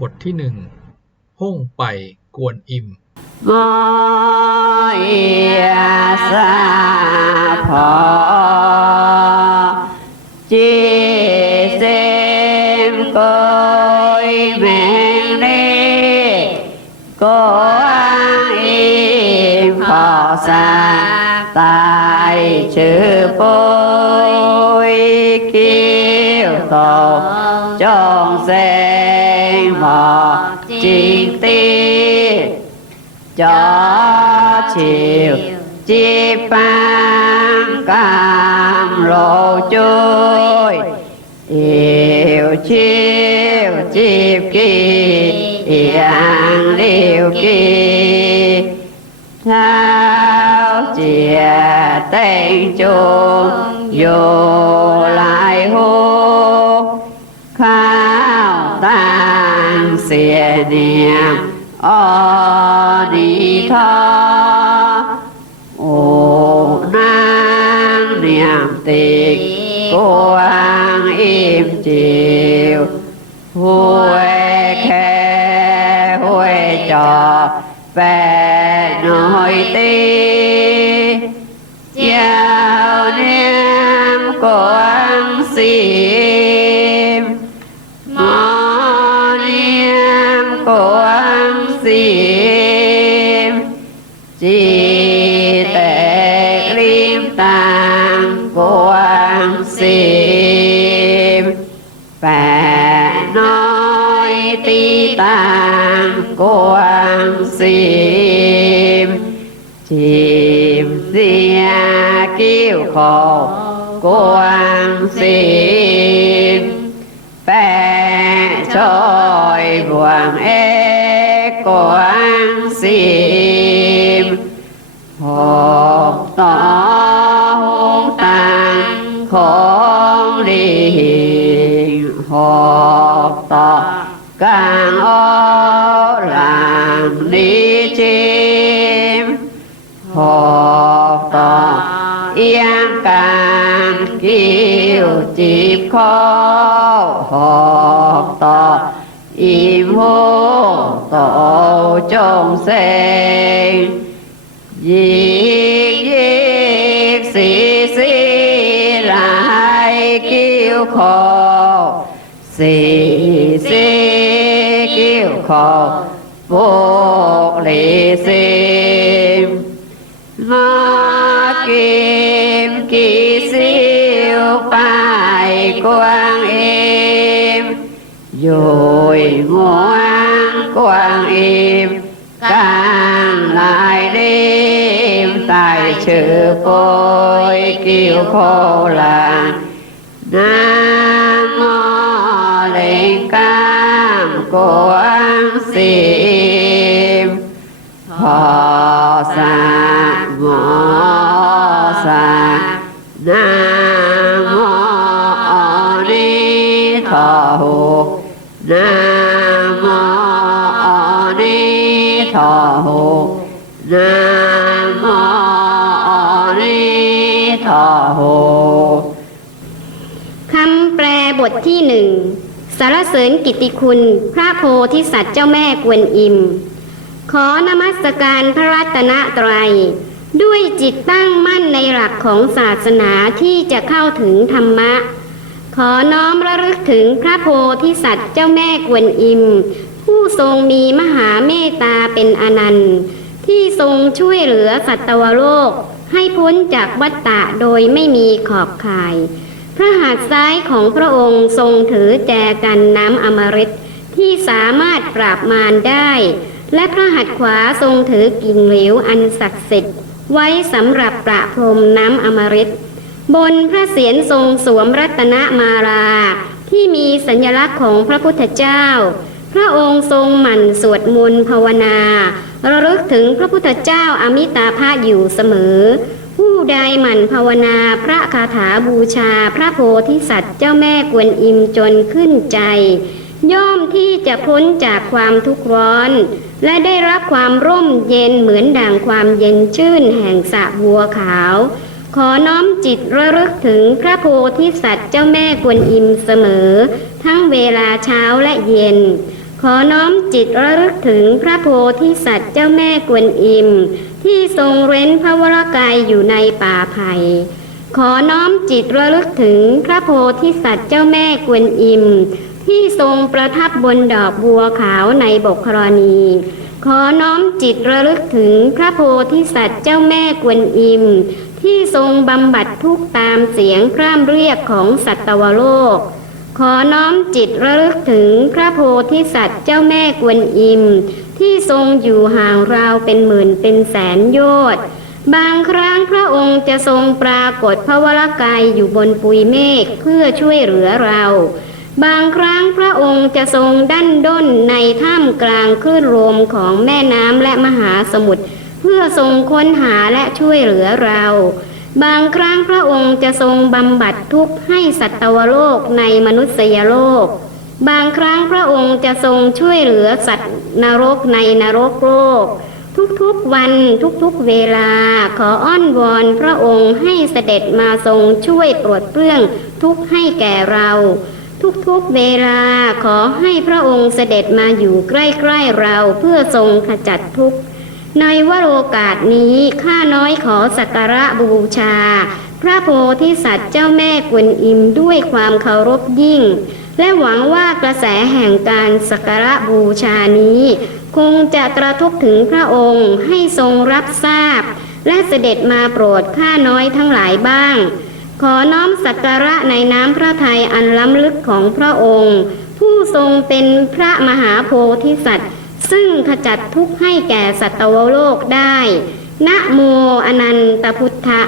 บทที่หนึ่งห้องไปกวนอิมมอยสาพอจีเซมโกยแมงเรกอังอิมพอสาตา ยชื่อปุยคิวโตจงเซงหมอจิงตี cho chiều chi ban cam lộ trôi yêu chiều chip kỳ an liều kỳ thao chia tay chuông dù lại hô khao tang xìa niệm ô đi thơ ô nang niệm tịch quang im chịu huê khê huê trò về nội tim xì mò niệm quán xì chỉ tệ liêm tạng quán xì và nói ti tạng quán xì chìm dia kêu khổ กวางสิงแปะช่อยบวงเอกกวางสิงหกต่อหงตังของลิงหกต่อกลางอหลังนี้จิมหก คิ้วจีบคาหอกต่ออีโมต่อจงเสงยิกยิกสีสีลายคิ้วคอสีสีกิ้วคอโบกเลสีมาเกมกีสี phải quang im. Rồi ngoan quang im, càng lại đêm. Tài chữ côi kiều khô là nam mô linh cam quang sim. Họ xa ngõ xa nam ni tho hu nam mô ni tho hu nam mô ni tho hu คำแปลบทที่หนึ่งสารเสริญกิตติคุณ พระโพธิสัตว์เจ้าแม่กวนอิม ขอนมัสการพระรัตนตรัย ด้วยจิตตั้งมั่นในหลักของศาสนาที่จะเข้าถึงธรรมะ ขอน้อมระลึกถึงพระโพธิสัตว์เจ้าแม่กวนอิม ผู้ทรงมีมหาเมตตาเป็นอนันต์ ที่ทรงช่วยเหลือสัตวโลก ให้พ้นจากวัฏฏะโดยไม่มีขอบข่าย พระหัตถ์ซ้ายของพระองค์ทรงถือแจกันน้ำอมฤตที่สามารถปราบมารได้ และพระหัตถ์ขวาทรงถือกิ่งเหลวอันศักดิ์สิทธิ์ไว้สำหรับประพรมน้ำอมฤต บนพระเศียรทรงสวมรัตนมาลาที่มีสัญลักษณ์ของพระพุทธเจ้า พระองค์ทรงหมั่นสวดมนต์ภาวนาระลึกถึงพระพุทธเจ้าอมิตาภาพอยู่เสมอ ผู้ใดหมั่นภาวนาพระคาถาบูชาพระโพธิสัตว์เจ้าแม่กวนอิมจนขึ้นใจ ย่อมที่จะพ้นจากความทุกข์ร้อน และได้รับความร่มเย็นเหมือนดั่งความเย็นชื่นแห่งสระบัวขาว ขอน้อมจิตระลึกถึงพระโพธิสัตว์เจ้าแม่กวนอิมเสมอ ทั้งเวลาเช้าและเย็น ขอน้อมจิตระลึกถึงพระโพธิสัตว์เจ้าแม่กวนอิม ที่ทรงเร้นพระวรกายอยู่ในป่าไผ่ขอน้อมจิตระลึกถึงพระโพธิสัตว์เจ้าแม่กวนอิม ที่ทรงประทับบนดอกบัวขาวในบกครณี ขอน้อมจิตระลึกถึงพระโพธิสัตว์เจ้าแม่กวนอิม ที่ทรงบำบัดทุกตามเสียงพร่ำเรียกของสัตวโลก ขอน้อมจิตระลึกถึงพระโพธิสัตว์เจ้าแม่กวนอิม ที่ทรงอยู่ห่างราวเป็นหมื่นเป็นแสนโยชน์บางครั้งพระองค์จะทรงปรากฏพระวรกายอยู่บนปุยเมฆเพื่อช่วยเหลือเรา บางครั้งพระองค์จะทรงดั้นด้นในถ้ำกลางคลื่นลมของแม่น้ำและมหาสมุทร พื่อทรงค้นหาและช่วยเหลือเรา บางครั้งพระองค์จะทรงบำบัดทุกข์ให้สัตวโลกในมนุษยโลก บางครั้งพระองค์จะทรงช่วยเหลือสัตว์นรกในนรกโลก ทุกๆวันทุกๆเวลาขออ้อนวอนพระองค์ให้เสด็จมาทรงช่วยปลดเปลื้องทุกข์ให้แก่เราทุกๆเวลาขอให้พระองค์เสด็จมาอยู่ใกล้ ๆเราเพื่อทรงขจัดทุกข์ ในวโรกาสนี้ข้าน้อยขอสักการะบูชา พระโพธิสัตว์เจ้าแม่กวนอิมด้วยความเคารพยิ่ง และหวังว่ากระแสแห่งการสักการะบูชานี้ คงจะกระทบถึงพระองค์ให้ทรงรับทราบ และเสด็จมาโปรดข้าน้อยทั้งหลายบ้าง ขอน้อมสักการะในน้ำพระทัยอันล้ำลึกของพระองค์ ผู้ทรงเป็นพระมหาโพธิสัตว์ ซึ่งขจัดทุกข์ให้แก่สัตวโลกได้ นะโมอนันตพุทธะ